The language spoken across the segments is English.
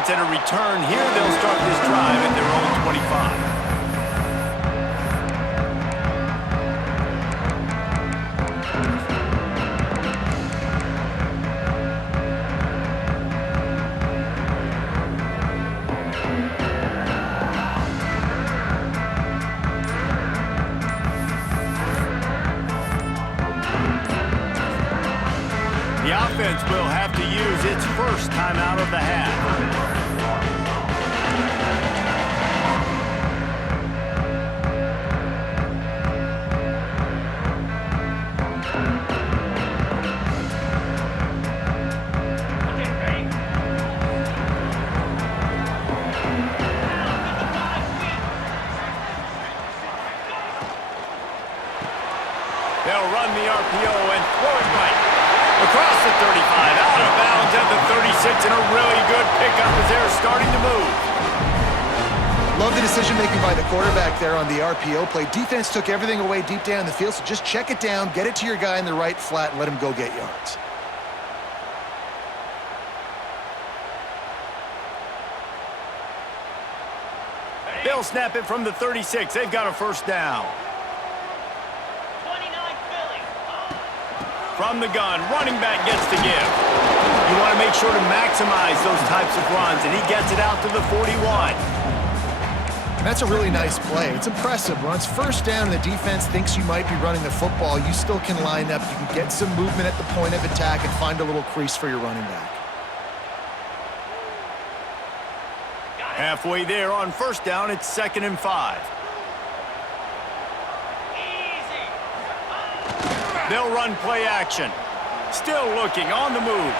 chance at a return here. They'll start this drive at their own 25. The offense will have to use its first timeout of the half. They'll run the RPO and throw it right across the 35, out of bounds at the 36, and a really good pickup as they're starting to move. Love the decision-making by the quarterback there on the RPO play. Defense took everything away deep down the field, so just check it down, get it to your guy in the right flat, and let him go get yards. They'll snap it from the 36. They've got a first down. From the gun, running back gets the give. You want to make sure to maximize those types of runs, and he gets it out to the 41. And that's a really nice play. It's impressive. When it's first down and the defense thinks you might be running the football, you still can line up. You can get some movement at the point of attack and find a little crease for your running back. Halfway there on first down, it's 2nd and 5. They'll run play action. Still looking on the move.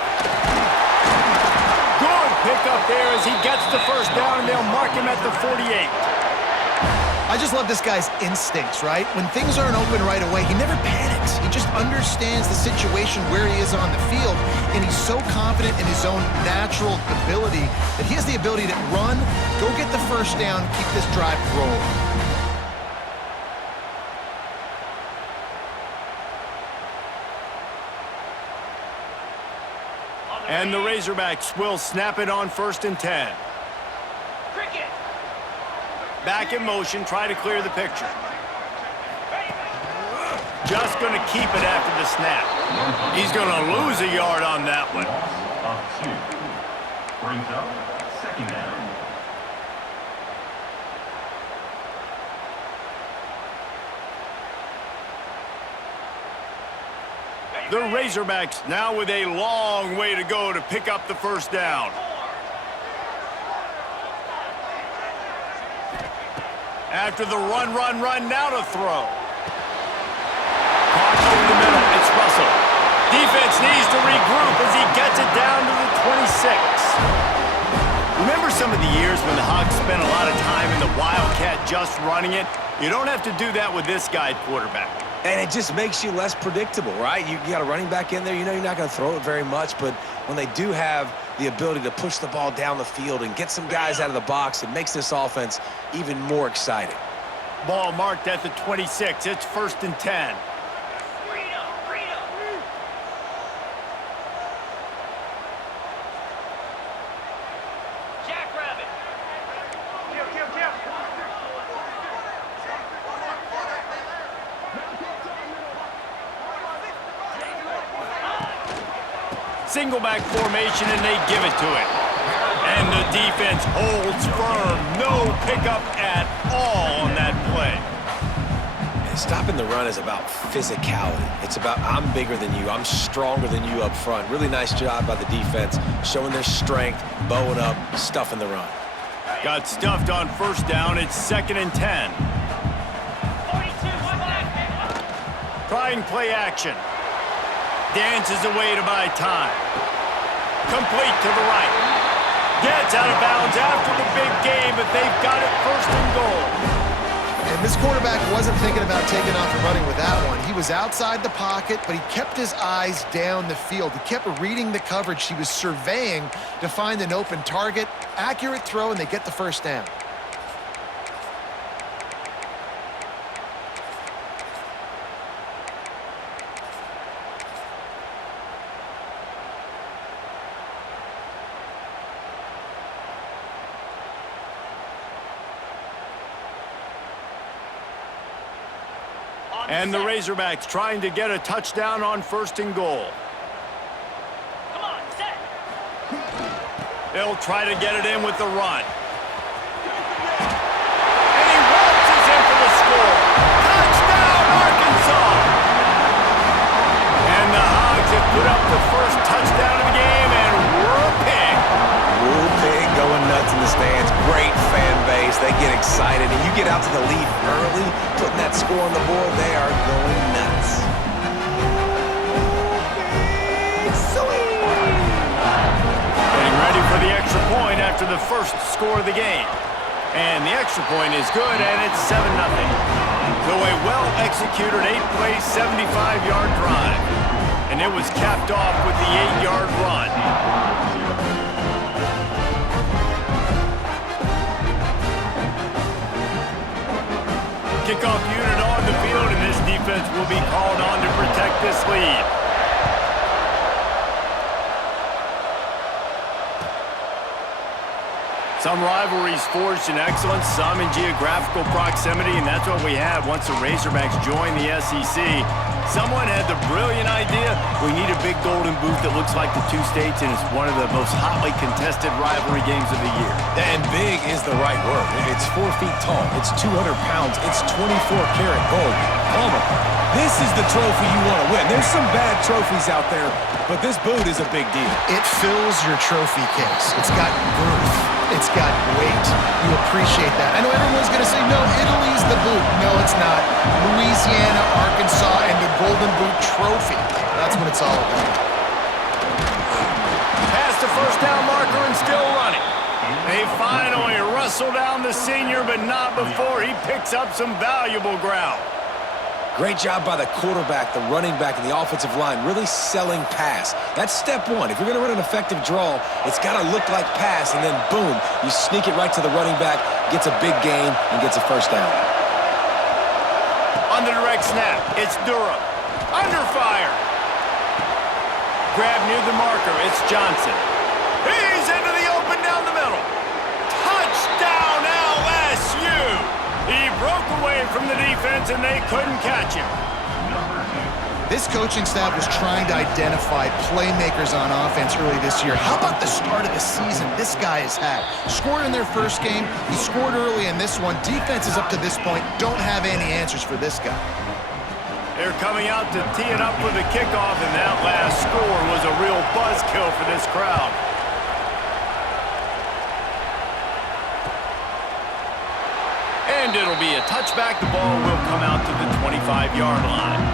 Good pickup there as he gets the first down, and they'll mark him at the 48. I just love this guy's instincts, right? When things aren't open right away, he never panics. He just understands the situation where he is on the field, and he's so confident in his own natural ability that he has the ability to run, go get the first down, keep this drive rolling. And the Razorbacks will snap it on 1st and 10. Back in motion, try to clear the picture. Just going to keep it after the snap. He's going to lose a yard on that one. Brings up 2nd down. The Razorbacks now with a long way to go to pick up the first down. After the run, now to throw. Caught over the middle, it's Russell. Defense needs to regroup as he gets it down to the 26. Remember some of the years when the Hogs spent a lot of time in the Wildcat just running it? You don't have to do that with this guy at quarterback. And it just makes you less predictable, right? You got a running back in there. You know you're not going to throw it very much, but when they do have the ability to push the ball down the field and get some guys out of the box, it makes this offense even more exciting. Ball marked at the 26. It's 1st and 10. Single back formation, and they give it to it. And the defense holds firm. No pickup at all on that play. And stopping the run is about physicality. It's about I'm bigger than you. I'm stronger than you up front. Really nice job by the defense, showing their strength, bowing up, stuffing the run. Got stuffed on first down. It's 2nd and 10. Trying play action. Dances away to buy time. Complete to the right. Gets out of bounds after the big game, but they've got it 1st and goal. And this quarterback wasn't thinking about taking off and running with that one. He was outside the pocket, but he kept his eyes down the field. He kept reading the coverage. He was surveying to find an open target. Accurate throw, and they get the first down. And the Razorbacks trying to get a touchdown on 1st and goal. Come on, set. They'll try to get it in with the run. And he waltzes in for the score. Touchdown, Arkansas! And the Hogs have put up the first touchdown of the game, and we're pig. Woo Pig going nuts in the stands. Great fan base. They get excited. And you get out to the lead early, putting that score on the board, they are going nuts. Getting ready for the extra point after the first score of the game. And the extra point is good, and it's 7-0. So a well-executed 8-play, 75-yard drive. And it was capped off with the 8-yard run. Kickoff unit on the field, and this defense will be called on to protect this lead. Some rivalries forged in excellence, some in geographical proximity, and that's what we had once the Razorbacks joined the SEC. Someone had the brilliant idea, we need a big golden boot that looks like the two states, and it's one of the most hotly contested rivalry games of the year. And big is the right word. It's 4 feet tall. It's 200 pounds. It's 24-karat gold. Palmer, this is the trophy you want to win. There's some bad trophies out there, but this boot is a big deal. It fills your trophy case. It's got girth. It's got weight. You appreciate that. I know everyone's going to say, no, Italy's the boot. No, it's not. Louisiana, Arkansas, and the Golden Boot Trophy. That's what it's all about. Past the first down marker and still running. They finally wrestle down the senior, but not before he picks up some valuable ground. Great job by the quarterback, the running back, and the offensive line really selling pass. That's step one. If you're going to run an effective draw, it's got to look like pass, and then boom, you sneak it right to the running back, gets a big gain, and gets a first down. On the direct snap, it's Durham. Under fire. Grab near the marker, it's Johnson. He's into the open down the middle. Touchdown, LSU! He broke away from the defense, and they couldn't catch him. This coaching staff was trying to identify playmakers on offense early this year. How about the start of the season this guy has had? Scored in their first game. He scored early in this one. Defenses up to this point don't have any answers for this guy. They're coming out to tee it up for the kickoff, and that last score was a real buzzkill for this crowd. And it'll be a touchback. The ball will come out to the 25-yard line.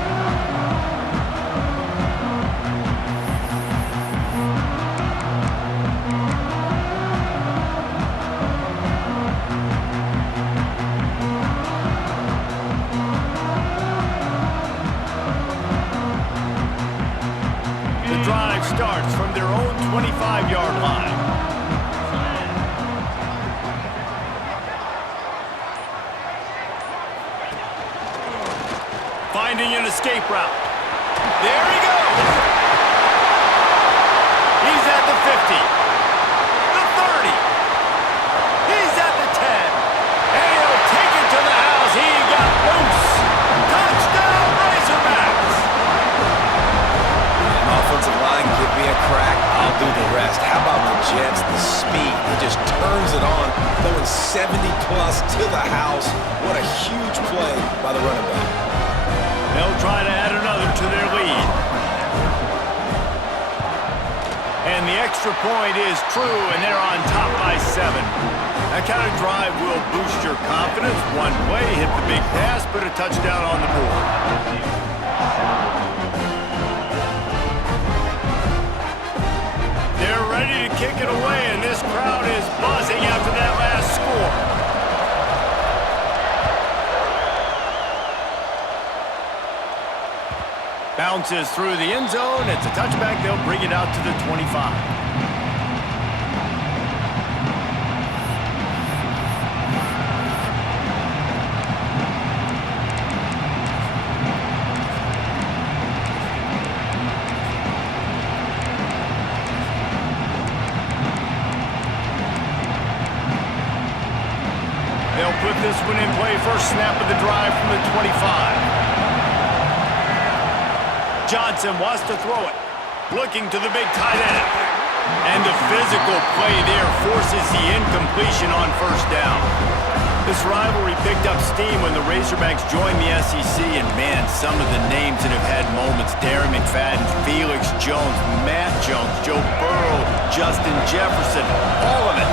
The drive starts from their own 25-yard line. Finding an escape route. There he goes. He's at the 50. The 30. He's at the 10. And he'll take it to the house. He got loose. Touchdown, Razorbacks. Offensive line, give me a crack. I'll do the rest. How about the Jets? The speed. He just turns it on, throwing 70-plus to the house. What a huge play by the running back. They'll try to add another to their lead. And the extra point is true, and they're on top by 7. That kind of drive will boost your confidence. One play, hit the big pass, put a touchdown on the board. They're ready to kick it away, and this crowd is buzzing after that last score. Bounces through the end zone. It's a touchback. They'll bring it out to the 25. They'll put this one in play. First snap of the drive from the 25. Johnson wants to throw it. Looking to the big tight end. And the physical play there forces the incompletion on first down. This rivalry picked up steam when the Razorbacks joined the SEC, and man, some of the names that have had moments: Darren McFadden, Felix Jones, Matt Jones, Joe Burrow, Justin Jefferson, all of it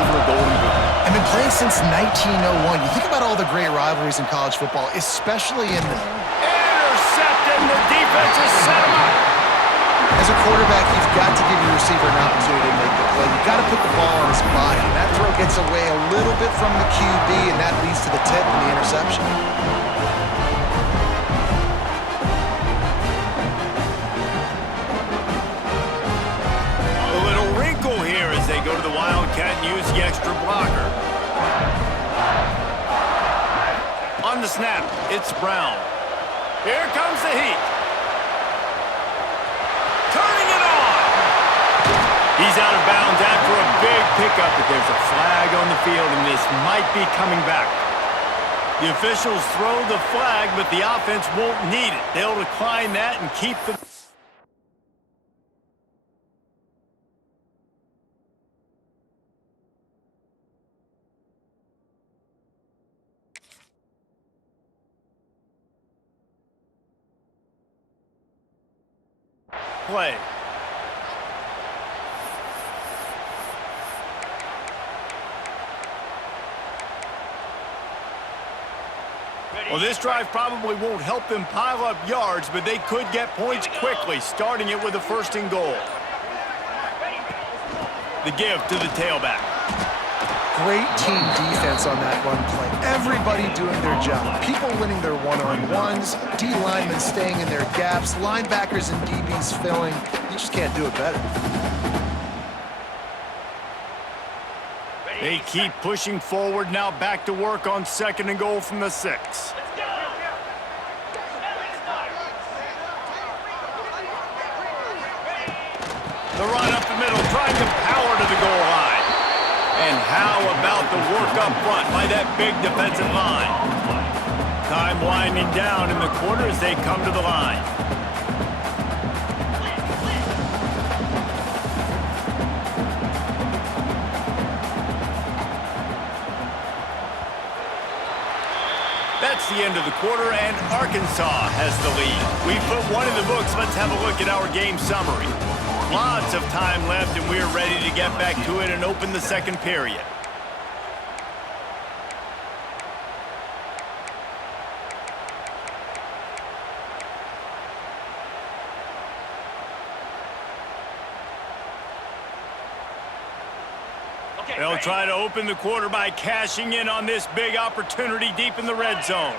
over a Golden Boot. And been playing since 1901. You think about all the great rivalries in college football, especially in the... Intercepted, the defense has set him up. As a quarterback, you've got to give your receiver an opportunity to make the play. You've got to put the ball on his body. And that throw gets away a little bit from the QB, and that leads to the tip and the interception. A little wrinkle here as they go to the Wildcat and use the extra blocker. On the snap, it's Brown. Here comes the heat. Turning it on. He's out of bounds after a big pickup, but there's a flag on the field, and this might be coming back. The officials throw the flag, but the offense won't need it. They'll decline that and keep the... play. Well, this drive probably won't help them pile up yards, but they could get points quickly, starting it with a 1st and goal. The give to the tailback. Great team defense on that run play. Everybody doing their job. People winning their one-on-ones, D linemen staying in their gaps, linebackers and DBs filling. You just can't do it better. They keep pushing forward, now back to work on 2nd and goal from the 6. The run up the middle, trying to power to the goal line. And how about the work up front by that big defensive line? Time winding down in the corner as they come to the line. That's the end of the quarter, and Arkansas has the lead. We've put one in the books. Let's have a look at our game summary. Lots of time left, and we're ready to get back to it and open the 2nd period. They'll try to open the quarter by cashing in on this big opportunity deep in the red zone.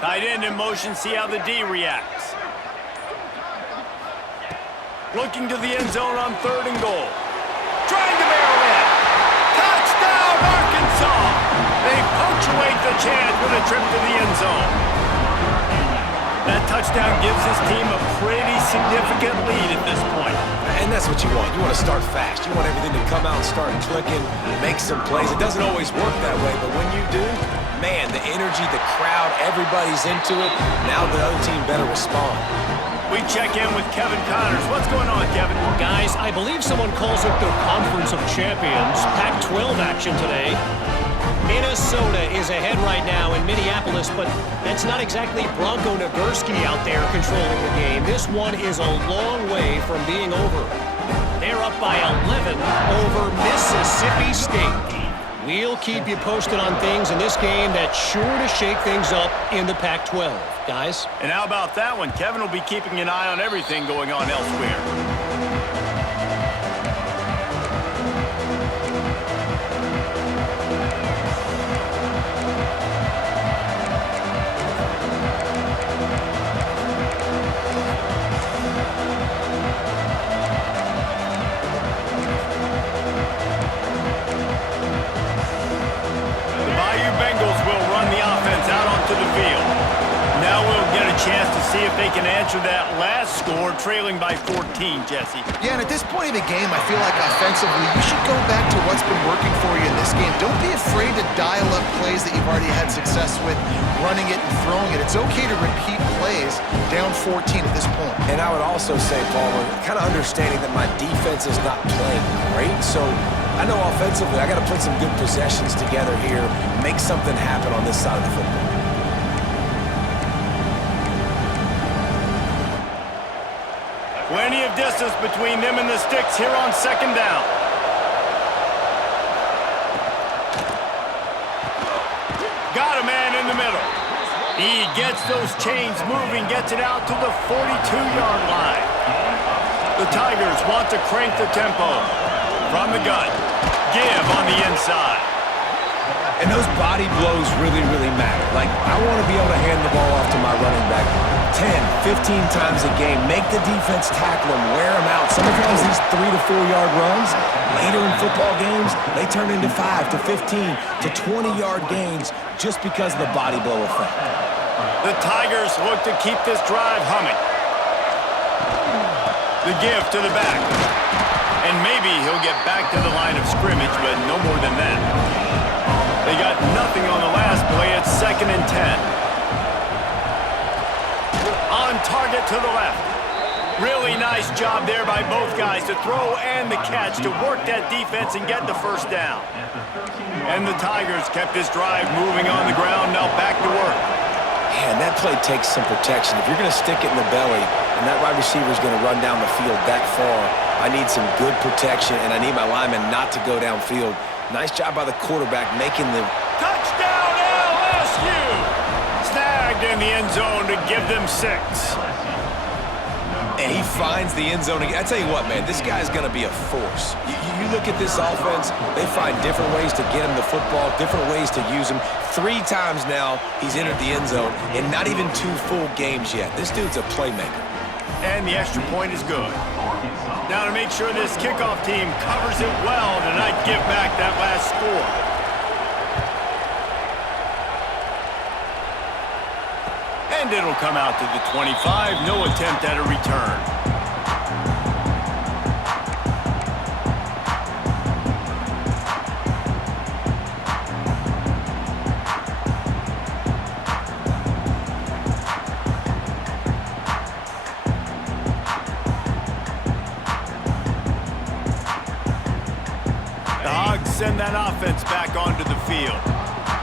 Tight end in motion, see how the D reacts. Looking to the end zone on 3rd and goal. Trying to barrel in. Touchdown, Arkansas! They punctuate the chance with a trip to the end zone. That touchdown gives his team a pretty significant lead at this point. And that's what you want. You want to start fast. You want everything to come out and start clicking, make some plays. It doesn't always work that way, but when you do, man, the energy, the crowd, everybody's into it. Now the other team better respond. We check in with Kevin Connors. What's going on, Kevin? Guys, I believe someone calls it the Conference of Champions. Pac-12 action today. Minnesota is ahead right now in Minneapolis, but that's not exactly Bronco Nagurski out there controlling the game. This one is a long way from being over. They're up by 11 over Mississippi State. We'll keep you posted on things in this game that's sure to shake things up in the Pac-12. Guys? And how about that one? Kevin will be keeping an eye on everything going on elsewhere. chance to see if they can answer that last score, trailing by 14, Jesse. Yeah, and at this point in the game, I feel like offensively, you should go back to what's been working for you in this game. Don't be afraid to dial up plays that you've already had success with, running it and throwing it. It's okay to repeat plays down 14 at this point. And I would also say, Palmer, kind of understanding that my defense is not playing great, so I know offensively I got to put some good possessions together here, make something happen on this side of the football. Plenty of distance between them and the sticks here on second down. Got a man in the middle. He gets those chains moving, gets it out to the 42-yard line. The Tigers want to crank the tempo. From the gun, give on the inside. And those body blows really, really matter. Like, I want to be able to hand the ball off to my running back 10, 15 times a game. Make the defense tackle him, wear him out. Sometimes these 3 to 4 yard runs, later in football games, they turn into 5 to 15 to 20-yard gains just because of the body blow effect. The Tigers look to keep this drive humming. The give to the back. And maybe he'll get back to the line of scrimmage, but no more than that. They got nothing on the last play. It's 2nd and 10. On target to the left. Really nice job there by both guys to throw and the catch to work that defense and get the first down. And the Tigers kept this drive moving on the ground. Now back to work. Man, that play takes some protection. If you're going to stick it in the belly and that wide receiver is going to run down the field that far, I need some good protection, and I need my lineman not to go downfield. Nice job by the quarterback making the... Touchdown LSU! Snagged in the end zone to give them 6. And he finds the end zone again. I tell you what, man, this guy's going to be a force. You look at this offense, they find different ways to get him the football, different ways to use him. 3 times now he's entered the end zone, and not even 2 full games yet. This dude's a playmaker. And the extra point is good. Now to make sure this kickoff team covers it well to not give back that last score. And it'll come out to the 25. No attempt at a return. Send that offense back onto the field.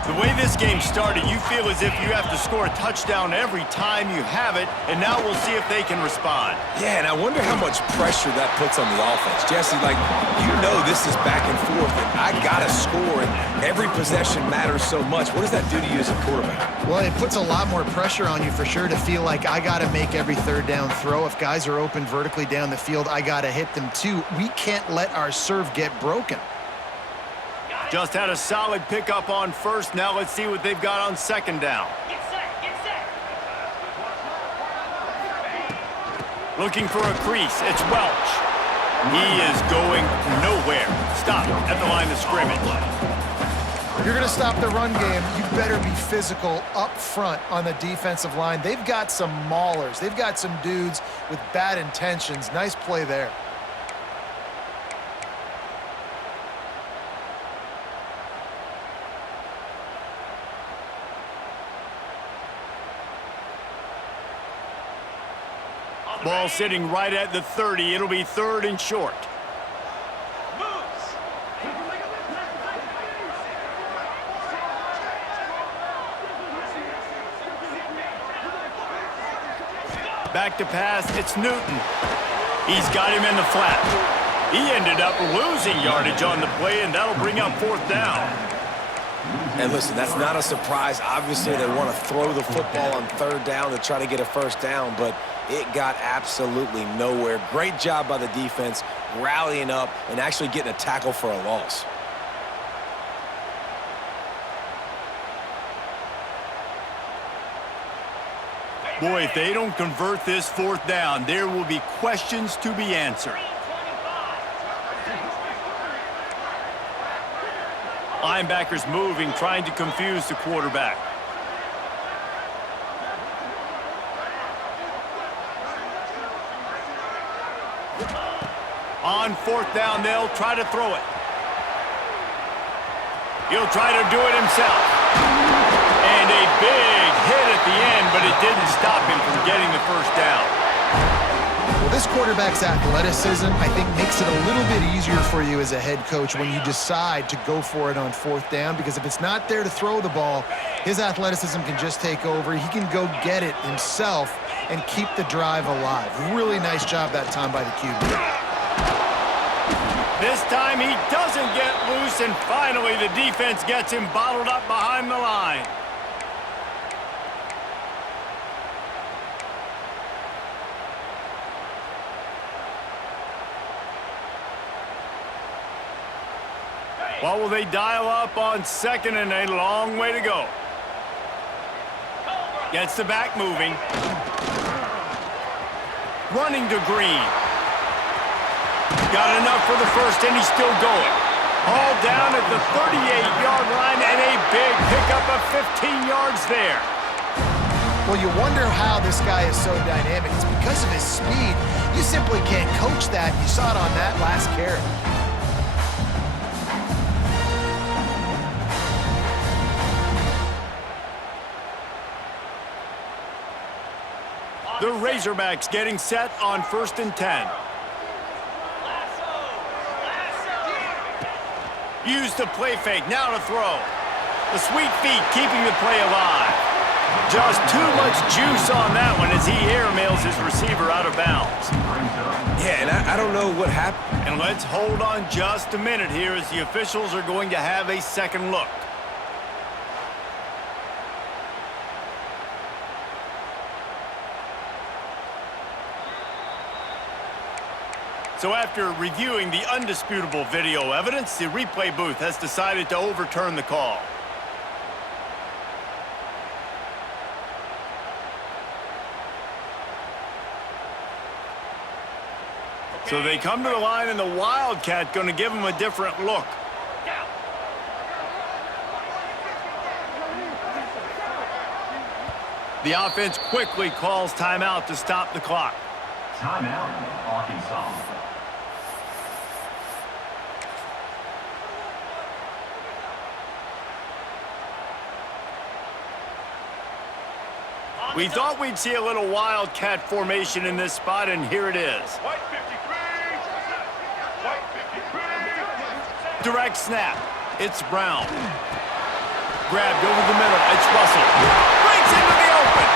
The way this game started, you feel as if you have to score a touchdown every time you have it, and now we'll see if they can respond. Yeah, and I wonder how much pressure that puts on the offense. Jesse, like, you know this is back and forth, and I got to score, and every possession matters so much. What does that do to you as a quarterback? Well, it puts a lot more pressure on you for sure to feel like I got to make every 3rd down throw. If guys are open vertically down the field, I got to hit them too. We can't let our serve get broken. Just had a solid pickup on 1st. Now let's see what they've got on 2nd down. Get set, get set. Looking for a crease. It's Welch. He is going nowhere. Stop at the line of scrimmage. If you're going to stop the run game, you better be physical up front on the defensive line. They've got some maulers. They've got some dudes with bad intentions. Nice play there. Ball sitting right at the 30. It'll be 3rd and short. Back to pass. It's Newton. He's got him in the flat. He ended up losing yardage on the play, and that'll bring up 4th down. And listen, that's not a surprise. Obviously, they want to throw the football on 3rd down to try to get a 1st down, but it got absolutely nowhere. Great job by the defense, rallying up and actually getting a tackle for a loss. Boy, if they don't convert this 4th down, there will be questions to be answered. Linebackers moving, trying to confuse the quarterback. On fourth down, they'll try to throw it. He'll try to do it himself. And a big hit at the end, but it didn't stop him from getting the first down. Well, this quarterback's athleticism, I think, makes it a little bit easier for you as a head coach when you decide to go for it on fourth down, because if it's not there to throw the ball, his athleticism can just take over. He can go get it himself and keep the drive alive. Really nice job that time by the QB. This time he doesn't get loose, and finally the defense gets him bottled up behind the line. What will they dial up on second and a long way to go? Gets the back moving. Running to Green. Got enough for the first, and he's still going. All down at the 38-yard line, and a big pickup of 15 yards there. Well, you wonder how this guy is so dynamic. It's because of his speed. You simply can't coach that. You saw it on that last carry. The Razorbacks getting set on 1st and 10. Use the play fake, now to throw. The sweet feet keeping the play alive. Just too much juice on that one as he airmails his receiver out of bounds. Yeah, and I don't know what happened. And let's hold on just a minute here as the officials are going to have a second look. So after reviewing the undisputable video evidence, the replay booth has decided to overturn the call. So they come to the line, and the Wildcat going to give them a different look. The offense quickly calls timeout to stop the clock. Timeout, Arkansas. We thought we'd see a little Wildcat formation in this spot, and here it is. White 53. White 53. Direct snap. It's Brown. Grabbed over the middle. It's Russell. Breaks into the open.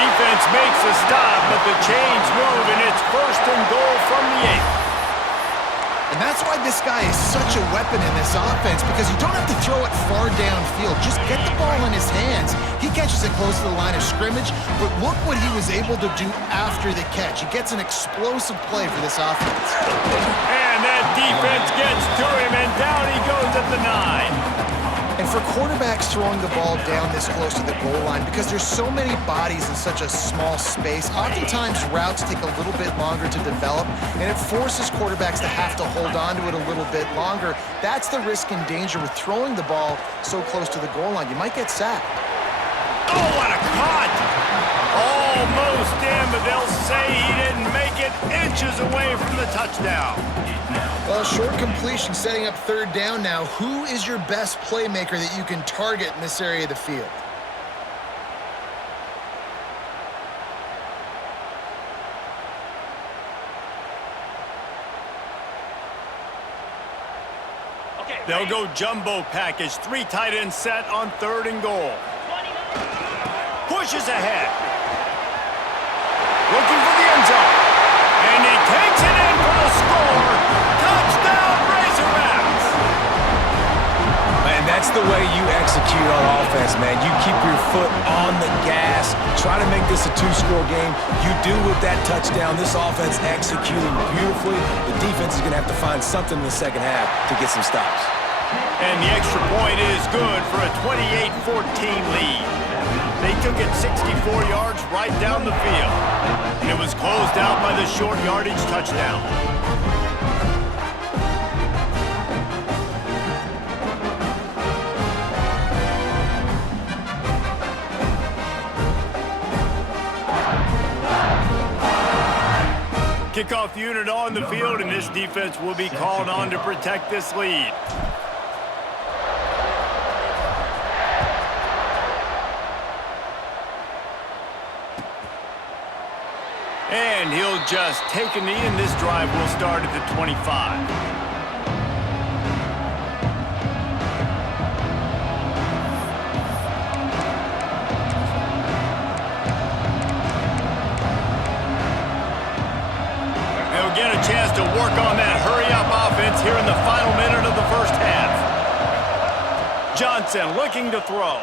Defense makes a stop, but the chains move, and it's 1st and goal from the 8. And that's why this guy is such a weapon in this offense, because you don't have to throw it far downfield. Just get the ball in his hands. He catches it close to the line of scrimmage, but look what he was able to do after the catch. He gets an explosive play for this offense. And that defense gets to him, and down he goes at the 9. And for quarterbacks throwing the ball down this close to the goal line, because there's so many bodies in such a small space, oftentimes routes take a little bit longer to develop, and it forces quarterbacks to have to hold on to it a little bit longer. That's the risk and danger with throwing the ball so close to the goal line. You might get sacked. Oh, what a cut! Almost in, but they'll say he didn't make it, inches away from the touchdown. Well, short completion setting up 3rd down now. Who is your best playmaker that you can target in this area of the field? Okay, They'll go jumbo package. 3 tight ends set on 3rd and goal. 29. Pushes ahead. Looking for the end zone. And he takes it in for the score. Touchdown, Razorbacks! Man, that's the way you execute on offense, man. You keep your foot on the gas, try to make this a 2-score game. You do with that touchdown. This offense executing beautifully. The defense is going to have to find something in the second half to get some stops. And the extra point is good for a 28-14 lead. They took it 64 yards right down the field. And it was closed out by the short yardage touchdown. Kickoff unit on the field, and this defense will be called on to protect this lead. And he'll just take a knee, and this drive will start at the 25. Get a chance to work on that hurry-up offense here in the final minute of the first half. Johnson looking to throw.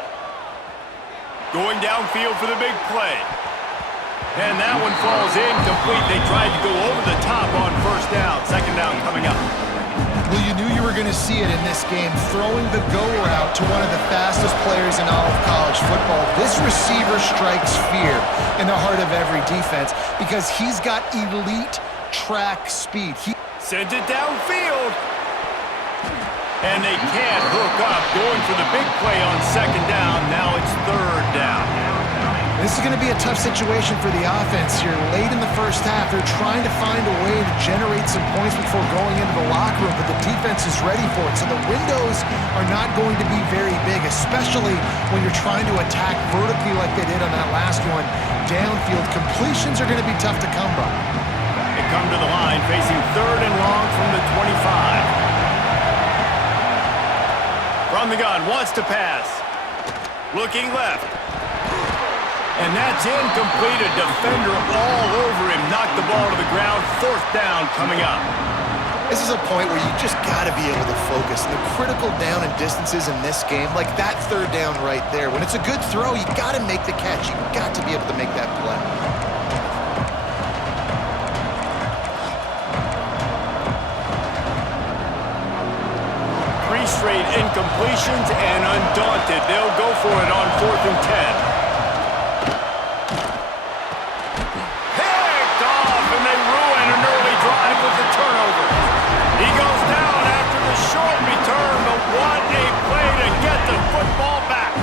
Going downfield for the big play. And that one falls incomplete. They tried to go over the top on first down. Second down coming up. Well, you knew you were going to see it in this game, throwing the go route to one of the fastest players in all of college football. This receiver strikes fear in the heart of every defense because he's got elite track speed. He sends it downfield. And they can't hook up. Going for the big play on second down. Now it's third down. This is going to be a tough situation for the offense here. Late in the first half, they're trying to find a way to generate some points before going into the locker room, but the defense is ready for it. So the windows are not going to be very big, especially when you're trying to attack vertically like they did on that last one. Downfield completions are going to be tough to come by. They come to the line facing third and long from the 25. From the gun, wants to pass. Looking left. And that's incomplete. A defender all over him. Knocked the ball to the ground. Fourth down coming up. This is a point where you just got to be able to focus. The critical down and distances in this game, like that third down right there. When it's a good throw, you got to make the catch. You've got to be able to make that play. Three straight incompletions, and undaunted, they'll go for it on 4th and 10. Picked off, and they ruin an early drive with the turnover. He goes down after the short return, but what a play to get the football back.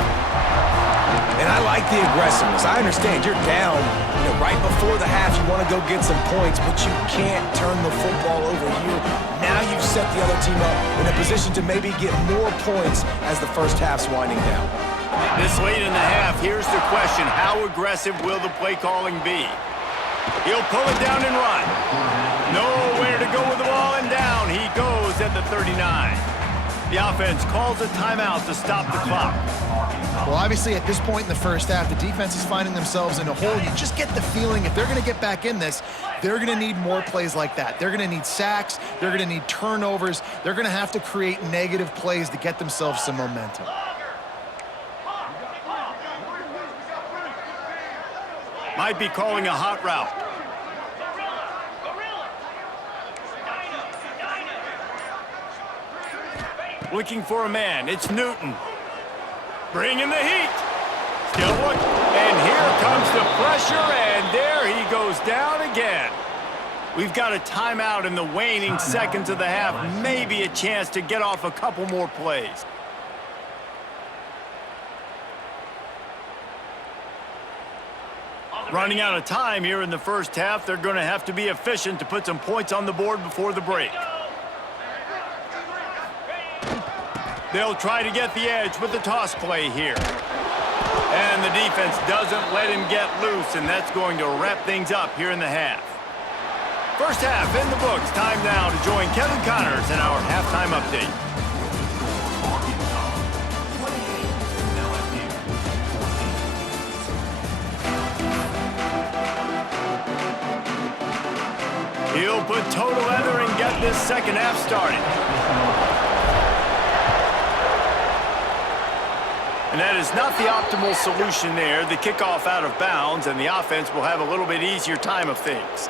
And I like the aggressiveness. I understand you're down, right before the half. You want to go get some points, but you can't turn the football over here. Now you've set the other team up in a position to maybe get more points as the first half's winding down. This late in the half, here's the question. How aggressive will the play calling be? He'll pull it down and run. Nowhere to go with the ball, and down he goes at the 39. The offense calls a timeout to stop the clock. Well, obviously, at this point in the first half, the defense is finding themselves in a hole. You just get the feeling if they're going to get back in this, they're going to need more plays like that. They're going to need sacks. They're going to need turnovers. They're going to have to create negative plays to get themselves some momentum. Might be calling a hot route. Looking for a man. It's Newton. Bringing the heat. Still look. And here comes the pressure, and there he goes down again. We've got a timeout in the waning seconds of the half. Maybe a chance to get off a couple more plays. Running out of time here in the first half. They're going to have to be efficient to put some points on the board before the break. They'll try to get the edge with the toss play here. And the defense doesn't let him get loose, and that's going to wrap things up here in the half. First half in the books. Time now to join Kevin Connors in our halftime update. He'll put total leather and get this second half started. And that is not the optimal solution there. The kickoff out of bounds, and the offense will have a little bit easier time of things.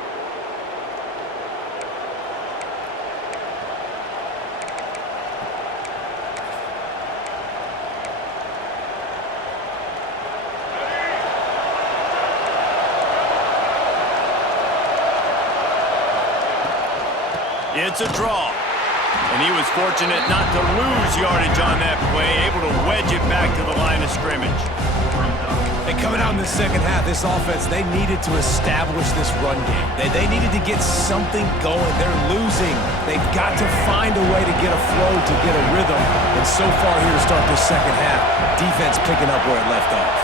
It's a draw. And he was fortunate not to lose yardage on that play, able to wedge it back to the line of scrimmage. And coming out in the second half, this offense, they needed to establish this run game. They needed to get something going. They're losing. They've got to find a way to get a flow, to get a rhythm. And so far here to start this second half, defense picking up where it left off.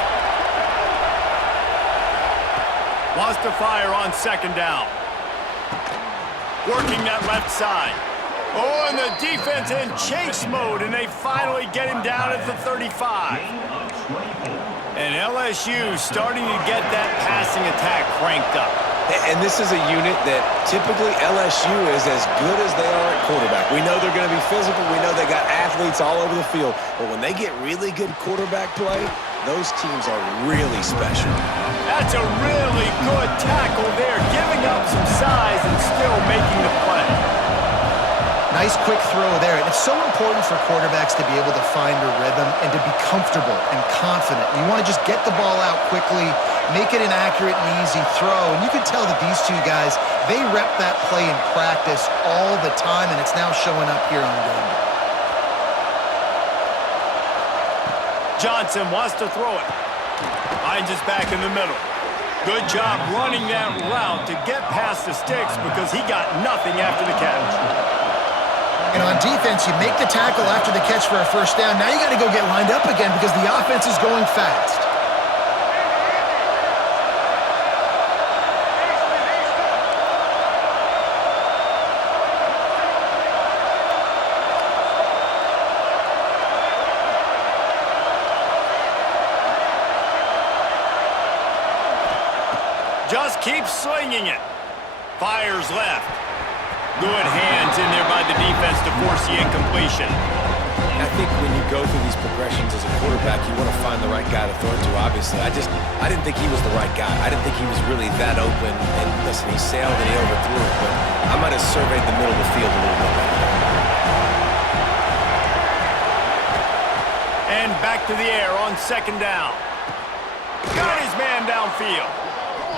Wants to fire on second down. Working that left side. Oh, and the defense in chase mode, and they finally get him down at the 35. And LSU starting to get that passing attack cranked up. And this is a unit that typically LSU is as good as they are at quarterback. We know they're going to be physical. We know they got athletes all over the field. But when they get really good quarterback play, those teams are really special. That's a really good tackle there, giving up some size and still making the play. Nice quick throw there. And it's so important for quarterbacks to be able to find a rhythm and to be comfortable and confident. You want to just get the ball out quickly, make it an accurate and easy throw. And you can tell that these two guys, they rep that play in practice all the time, and it's now showing up here on game. Johnson wants to throw it. Finds his back in the middle. Good job running that route to get past the sticks because he got nothing after the catch. And on defense, you make the tackle after the catch for a first down. Now you got to go get lined up again because the offense is going fast. Just keeps swinging it. Fires left. Good hands in there by the defense to force the incompletion. I think when you go through these progressions as a quarterback, you want to find the right guy to throw it to, obviously. I didn't think he was the right guy. I didn't think he was really that open. And listen, he sailed and he overthrew it, but I might have surveyed the middle of the field a little bit better. And back to the air on second down. Got his man downfield.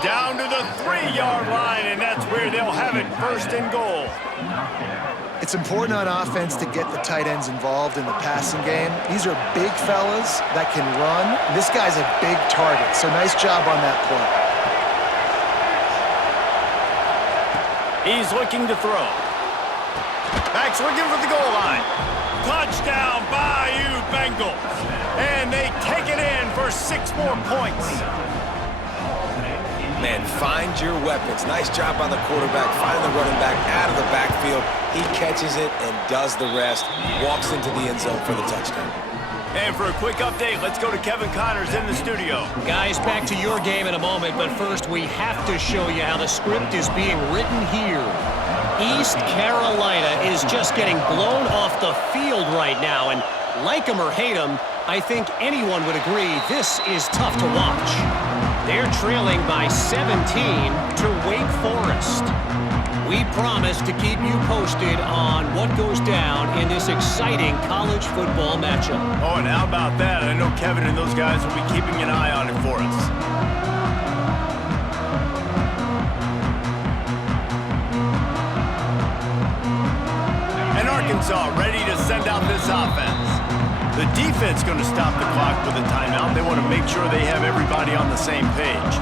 Down to the 3-yard line, and that's where they'll have it, first and goal. It's important on offense to get the tight ends involved in the passing game. These are big fellas that can run. This guy's a big target, so nice job on that play. He's looking to throw. Back's looking for the goal line. Touchdown, Bayou Bengals. And they take it in for 6 more points. Man, find your weapons. Nice job by the quarterback, finding the running back out of the backfield. He catches it and does the rest. Walks into the end zone for the touchdown. And for a quick update, let's go to Kevin Connors in the studio. Guys, back to your game in a moment, but first we have to show you how the script is being written here. East Carolina is just getting blown off the field right now, and like them or hate them, I think anyone would agree this is tough to watch. They're trailing by 17 to Wake Forest. We promise to keep you posted on what goes down in this exciting college football matchup. Oh, and how about that? I know Kevin and those guys will be keeping an eye on it for us. And Arkansas ready to send out this offense. The defense going to stop the clock with a timeout. They want to make sure they have everybody on the same page.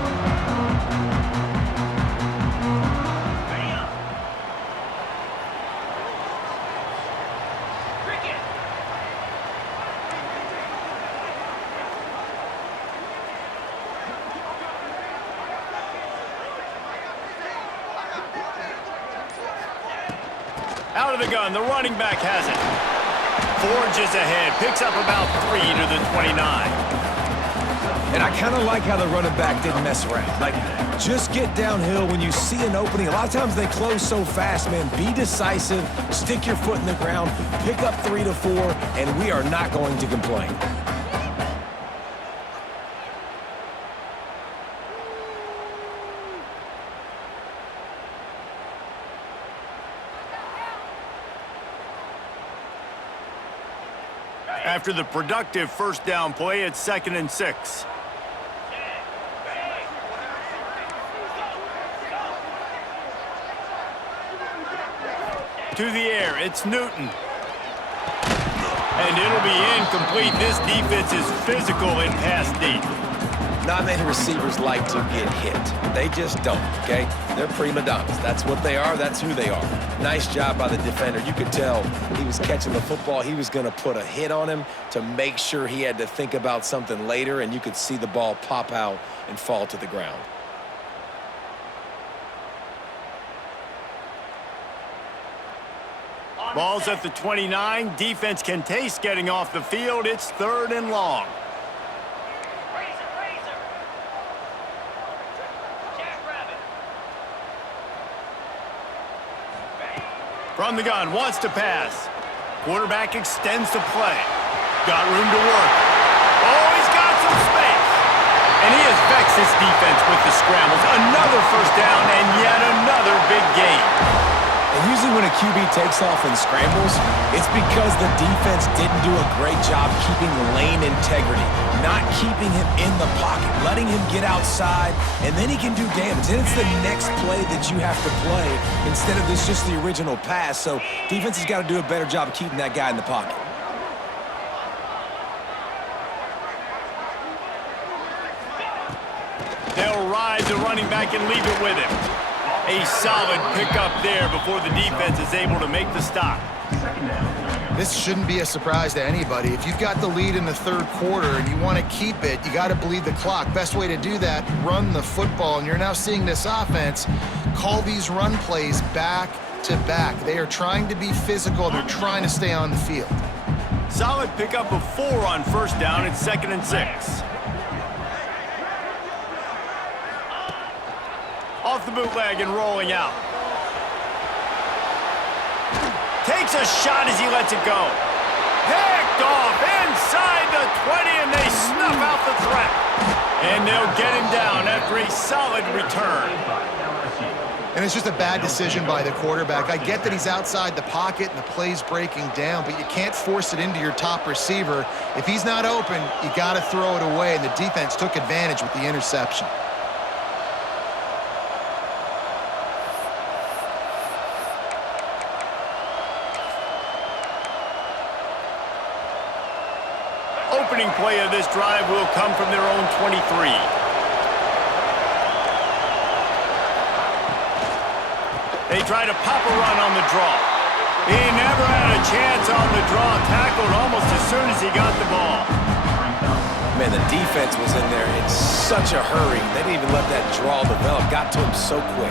Out of the gun, the running back has it. Forges ahead, picks up about 3 to the 29. And I kind of like how the running back didn't mess around. Like, just get downhill when you see an opening. A lot of times they close so fast, man. Be decisive, stick your foot in the ground, pick up 3 to 4, and we are not going to complain. After the productive first down play, it's 2nd and 6. To the air, it's Newton. And it'll be incomplete. This defense is physical and pass deep. Not many receivers like to get hit. They just don't, okay? They're prima donnas. That's what they are. That's who they are. Nice job by the defender. You could tell he was catching the football. He was going to put a hit on him to make sure he had to think about something later, and you could see the ball pop out and fall to the ground. Ball's at the 29. Defense can taste getting off the field. It's 3rd and long. Razor. Jackrabbit. From the gun, wants to pass. Quarterback extends the play. Got room to work. Oh, he's got some space. And he has vexed his defense with the scrambles. Another first down and yet another big gain. And usually when a QB takes off and scrambles, it's because the defense didn't do a great job keeping lane integrity, not keeping him in the pocket, letting him get outside, and then he can do damage. Then it's the next play that you have to play instead of this just the original pass. So defense has got to do a better job of keeping that guy in the pocket. They'll ride the running back and leave it with him. A solid pickup there before the defense is able to make the stop. This shouldn't be a surprise to anybody. If you've got the lead in the 3rd quarter and you want to keep it, you got to bleed the clock. Best way to do that, run the football. And you're now seeing this offense call these run plays back to back. They are trying to be physical. They're trying to stay on the field. Solid pickup of 4 on first down. It's 2nd and 6. Off the bootleg and rolling out. Takes a shot as he lets it go. Picked off inside the 20, and they snuff out the threat. And they'll get him down after a solid return. And it's just a bad decision by the quarterback. I get that he's outside the pocket and the play's breaking down, but you can't force it into your top receiver. If he's not open, you got to throw it away, and the defense took advantage with the interception. Opening play of this drive will come from their own 23. They try to pop a run on the draw. He never had a chance on the draw, tackled almost as soon as he got the ball. Man, the defense was in there in such a hurry. They didn't even let that draw develop. Got to him so quick.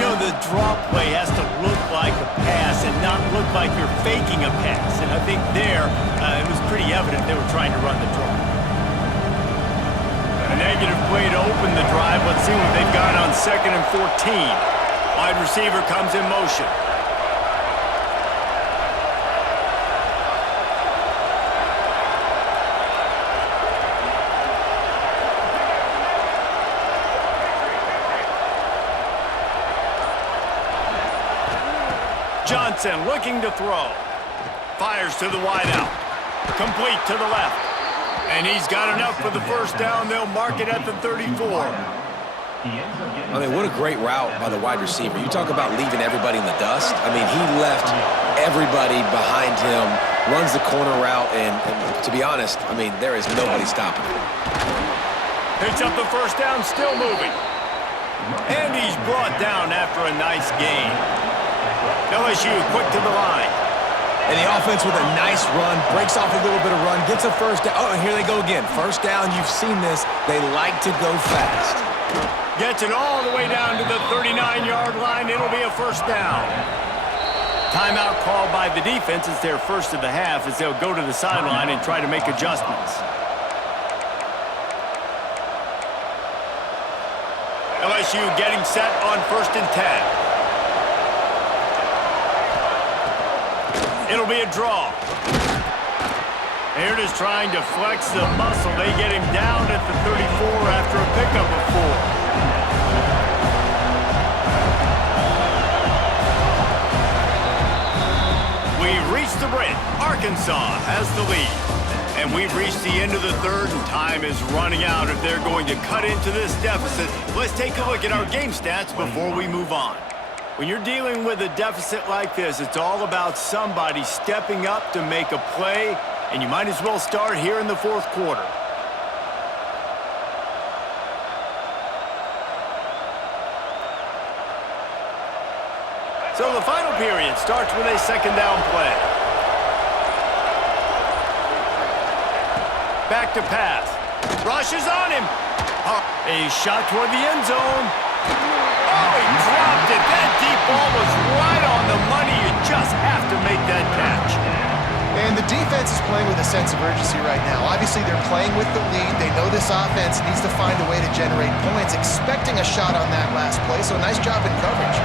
You know, the draw play has to look like a pass and not look like you're faking a pass. And I think there, it was pretty evident they were trying to run the draw. A negative play to open the drive. Let's see what they've got on 2nd and 14. Wide receiver comes in motion. Johnson looking to throw. Fires to the wideout. Complete to the left. And he's got enough for the first down. They'll mark it at the 34. I mean, what a great route by the wide receiver. You talk about leaving everybody in the dust. I mean, he left everybody behind him, runs the corner route, and to be honest, I mean, there is nobody stopping him. Picks up the first down, still moving. And he's brought down after a nice gain. LSU quick to the line. And the offense with a nice run, breaks off a little bit of run, gets a first down. Oh, and here they go again. First down, you've seen this. They like to go fast. Gets it all the way down to the 39-yard line. It'll be a first down. Timeout called by the defense. It's their first of the half as they'll go to the sideline and try to make adjustments. LSU getting set on 1st and 10. It'll be a draw. They're just trying to flex the muscle. They get him down at the 34 after a pickup of 4. We've reached the break. Arkansas has the lead. And we've reached the end of the 3rd, and time is running out if they're going to cut into this deficit. Let's take a look at our game stats before we move on. When you're dealing with a deficit like this, it's all about somebody stepping up to make a play, and you might as well start here in the 4th quarter. So the final period starts with a second down play. Back to pass. Rushes on him. A shot toward the end zone. Oh, he dropped it. That deep ball was right on the money. You just have to make that catch. And the defense is playing with a sense of urgency right now. Obviously, they're playing with the lead. They know this offense needs to find a way to generate points, expecting a shot on that last play, so nice job in coverage.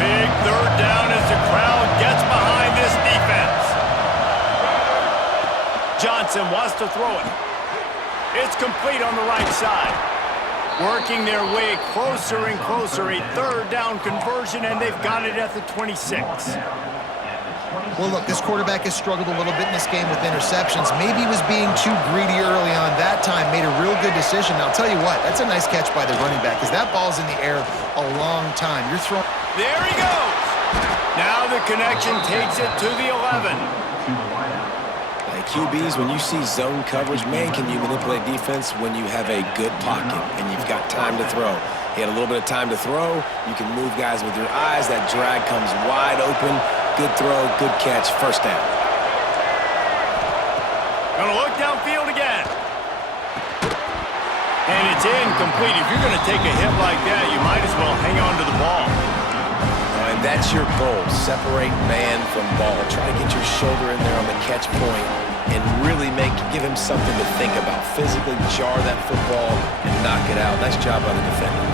Big third down as the crowd gets behind this defense. Johnson wants to throw it. It's complete on the right side. Working their way closer and closer. A third down conversion, and they've got it at the 26. Well, look, this quarterback has struggled a little bit in this game with interceptions. Maybe he was being too greedy early on that time, made a real good decision. Now, I'll tell you what, that's a nice catch by the running back because that ball's in the air a long time. You're throwing... There he goes. Now the connection takes it to the 11. Like QBs, when you see zone coverage, man, can you manipulate defense when you have a good pocket and you've got time to throw. He had a little bit of time to throw. You can move guys with your eyes. That drag comes wide open. Good throw, good catch, first down. Gonna look downfield again. And it's incomplete. If you're gonna take a hit like that, you might as well hang on to the ball. And that's your goal, separate man from ball. Try to get your shoulder in there on the catch point and really give him something to think about. Physically jar that football and knock it out. Nice job by the defender.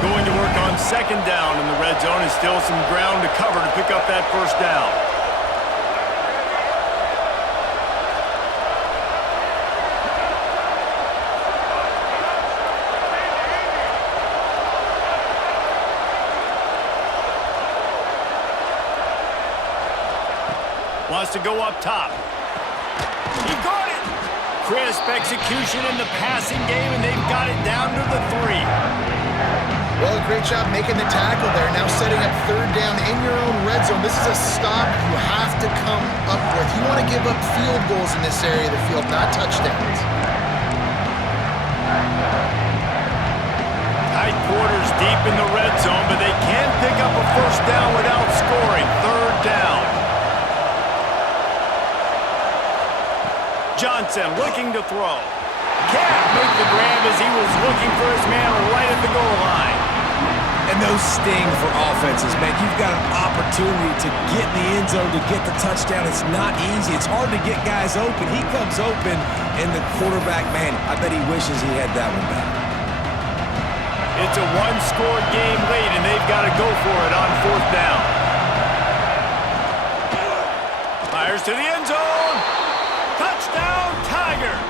Going to work on second down in the red zone, and still some ground to cover to pick up that first down. Wants to go up top. He got it! Crisp execution in the passing game, and they've got it down to the 3. Well, great job making the tackle there. Now setting up third down in your own red zone. This is a stop you have to come up with. You want to give up field goals in this area of the field, not touchdowns. Tight quarters deep in the red zone, but they can pick up a first down without scoring. Third down. Johnson looking to throw. Can't make the grab as he was looking for his man right at the goal line. And those sting for offenses, man. You've got an opportunity to get in the end zone, to get the touchdown. It's not easy. It's hard to get guys open. He comes open, and the quarterback, man, I bet he wishes he had that one back. It's a one-score game late, and they've got to go for it on fourth down. Fires to the end zone. Touchdown, Tigers.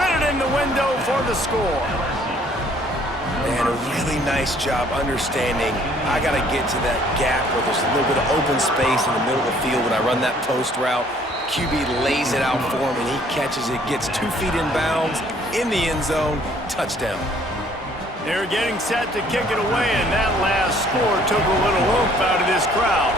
Fitted in the window for the score. And a really nice job understanding I got to get to that gap where there's a little bit of open space in the middle of the field when I run that post route. QB lays it out for him, and he catches it, gets 2 feet in bounds, in the end zone, touchdown. They're getting set to kick it away, and that last score took a little oomph out of this crowd.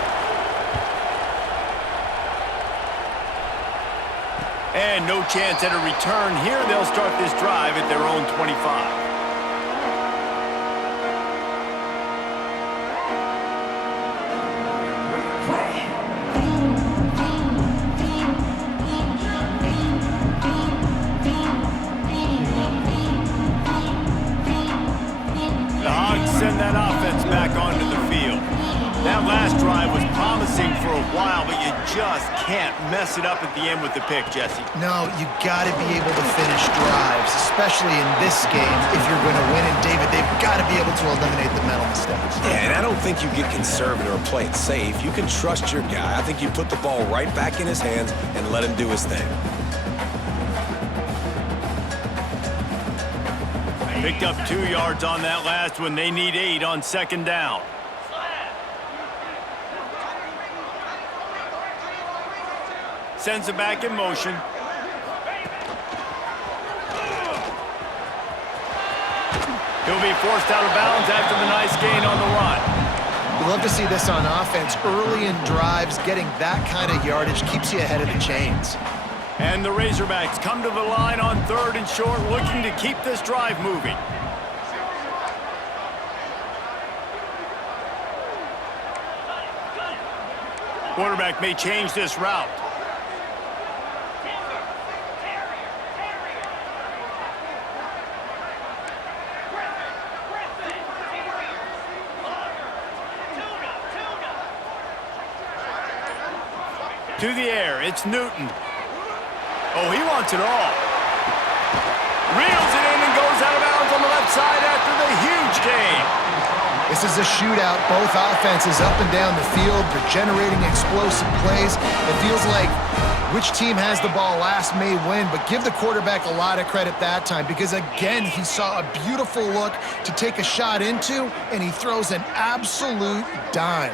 And no chance at a return here. They'll start this drive at their own 25. The Hogs send that offense back onto the field. That last drive was promising for a while, but you just can't mess it up at the end with the pick, Jesse. No, you got to be able to finish drives, especially in this game. If you're going to win, and David, they've got to be able to eliminate the mental mistakes. Yeah, and I don't think you get conservative or play it safe. You can trust your guy. I think you put the ball right back in his hands and let him do his thing. Picked up 2 yards on that last one. They need 8 on second down. Sends it back in motion. He'll be forced out of bounds after the nice gain on the run. You love to see this on offense. Early in drives, getting that kind of yardage keeps you ahead of the chains. And the Razorbacks come to the line on 3rd and short, looking to keep this drive moving. Quarterback may change this route. To the air, it's Newton. Oh, he wants it all. Reels it in and goes out of bounds on the left side after the huge gain. This is a shootout. Both offenses up and down the field. They're generating explosive plays. It feels like which team has the ball last may win, but give the quarterback a lot of credit that time because, again, he saw a beautiful look to take a shot into, and he throws an absolute dime.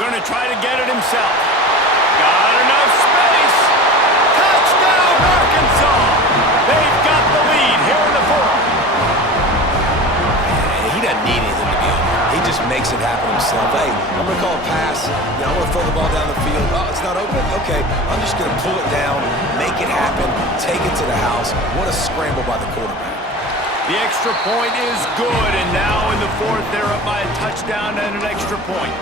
Going to try to get it himself. Got enough space. Touchdown, Arkansas. They've got the lead here in the 4th. He doesn't need anything to be on there. He just makes it happen himself. Hey, I'm going to call a pass. I'm going to throw the ball down the field. Oh, it's not open? Okay. I'm just going to pull it down, make it happen, take it to the house. What a scramble by the quarterback. The extra point is good, and now in the 4th, they're up by a touchdown and an extra point.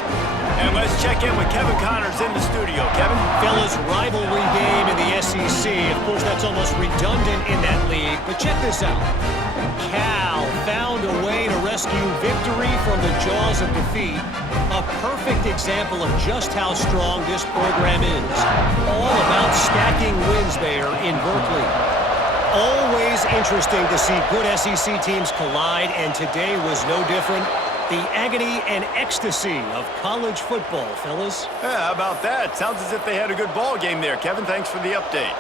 And let's check in with Kevin Connors in the studio. Kevin? Fellas, rivalry game in the SEC. Of course, that's almost redundant in that league. But check this out. Cal found a way to rescue victory from the jaws of defeat. A perfect example of just how strong this program is. All about stacking wins there in Berkeley. Always interesting to see good SEC teams collide, and today was no different. The agony and ecstasy of college football, fellas. Yeah, how about that? Sounds as if they had a good ball game there. Kevin, thanks for the update.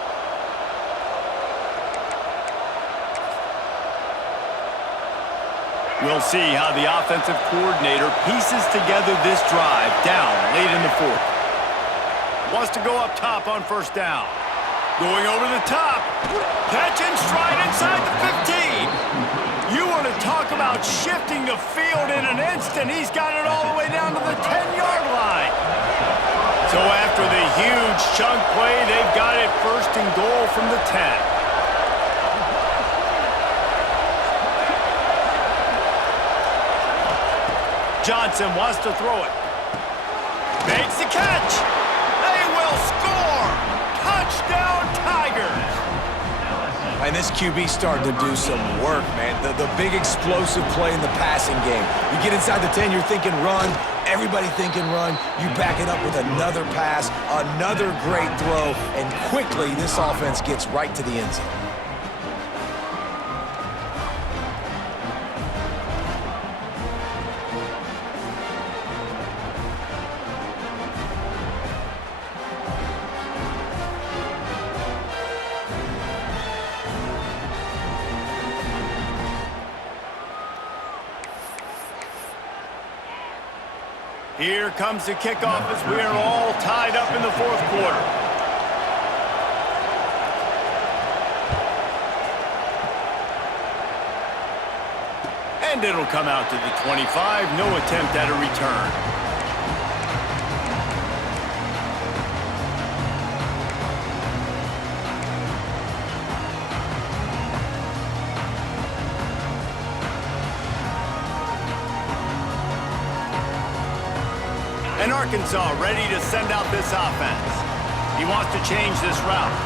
We'll see how the offensive coordinator pieces together this drive down late in the 4th. Wants to go up top on 1st down. Going over the top. Catch and stride inside the 15. You want to talk about shifting the field in an instant. He's got it all the way down to the 10-yard line. So after the huge chunk play, they've got it 1st and goal from the 10. Johnson wants to throw it. Makes the catch. They will score. Touchdown, Tigers. And this QB starting to do some work, man. The big explosive play in the passing game. You get inside the 10, you're thinking run. Everybody thinking run. You back it up with another pass, another great throw, and quickly this offense gets right to the end zone. Here comes the kickoff as we are all tied up in the 4th quarter. And it'll come out to the 25. No attempt at a return. And Arkansas ready to send out this offense. He wants to change this route.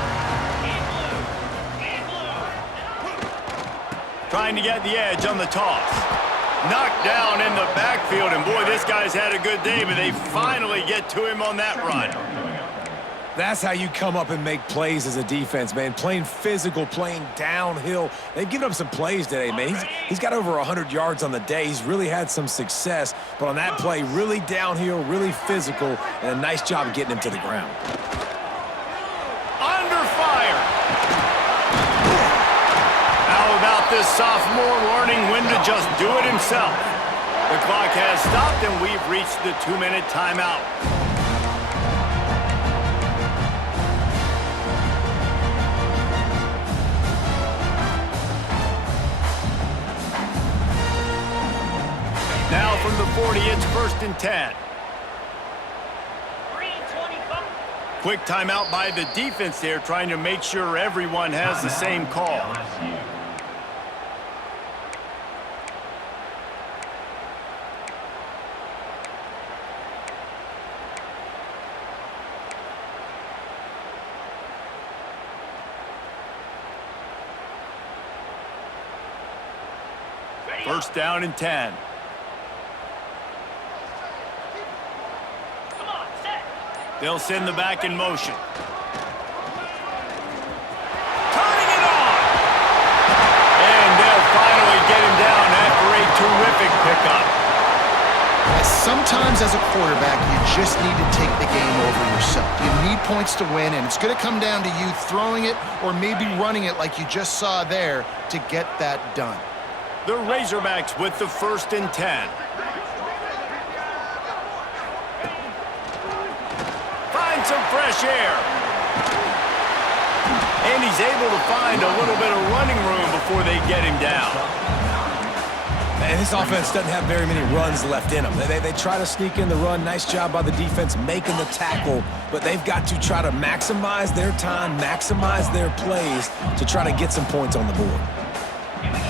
Trying to get the edge on the toss. Knocked down in the backfield, and boy, this guy's had a good day, but they finally get to him on that run. That's how you come up and make plays as a defense, man. Playing physical, playing downhill. They've given up some plays today, man. He's got over 100 yards on the day. He's really had some success. But on that play, really downhill, really physical, and a nice job getting him to the ground. Under fire. How about this sophomore learning when to just do it himself? The clock has stopped, and we've reached the 2-minute timeout. Now from the 40, it's 1st and 10. 3:25. Quick timeout by the defense there, trying to make sure everyone has the same call. LSU. Ready 1st down and 10. Come on, set. They'll send the back in motion. Turning it on! And they'll finally get him down after a terrific pickup. Sometimes as a quarterback, you just need to take the game over yourself. You need points to win, and it's going to come down to you throwing it or maybe running it like you just saw there to get that done. The Razorbacks with the 1st and 10. Find some fresh air. And he's able to find a little bit of running room before they get him down. And this offense doesn't have very many runs left in them. They try to sneak in the run. Nice job by the defense making the tackle, but they've got to try to maximize their time, maximize their plays to try to get some points on the board. Here we go.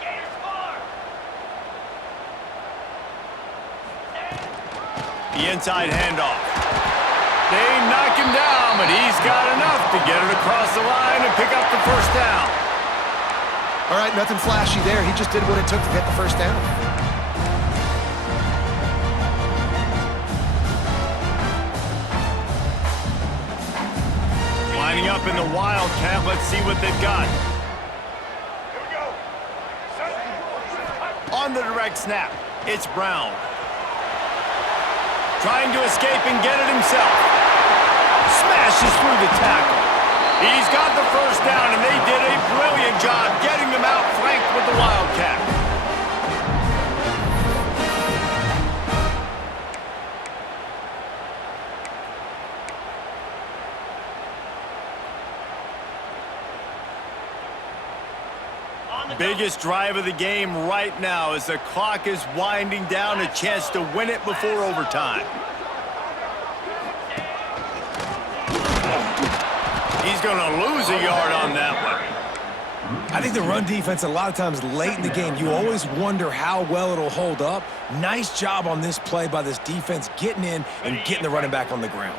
Gators far. The inside handoff. They knock him down, but he's got enough to get it across the line and pick up the 1st down. All right, nothing flashy there. He just did what it took to get the 1st down. Lining up in the Wildcat, let's see what they've got. On the direct snap, it's Brown. Trying to escape and get it himself. Smashes through the tackle. He's got the 1st down, and they did a brilliant job getting them out flanked with the Wildcat. On the go. Biggest drive of the game right now as the clock is winding down, a chance to win it before overtime. He's going to lose a yard on that one. I think the run defense, a lot of times late in the game, you always wonder how well it'll hold up. Nice job on this play by this defense, getting in and getting the running back on the ground.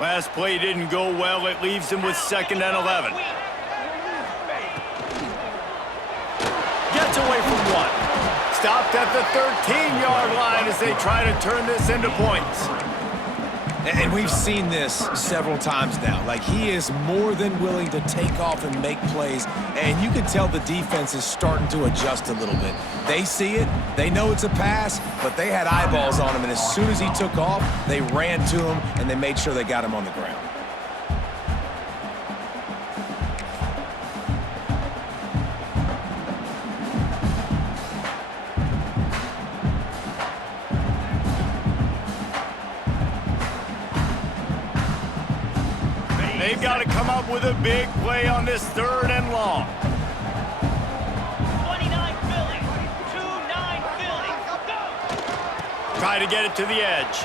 Last play didn't go well. It leaves him with 2nd and 11. Gets away from 1. Stopped at the 13-yard line as they try to turn this into points. And we've seen this several times now. Like, he is more than willing to take off and make plays, and you can tell the defense is starting to adjust a little bit. They see it, they know it's a pass, but they had eyeballs on him, and as soon as he took off, they ran to him, and they made sure they got him on the ground. They've got to come up with a big play on this 3rd and long. 29 Philly. 2-9 Philly. Go. Try to get it to the edge.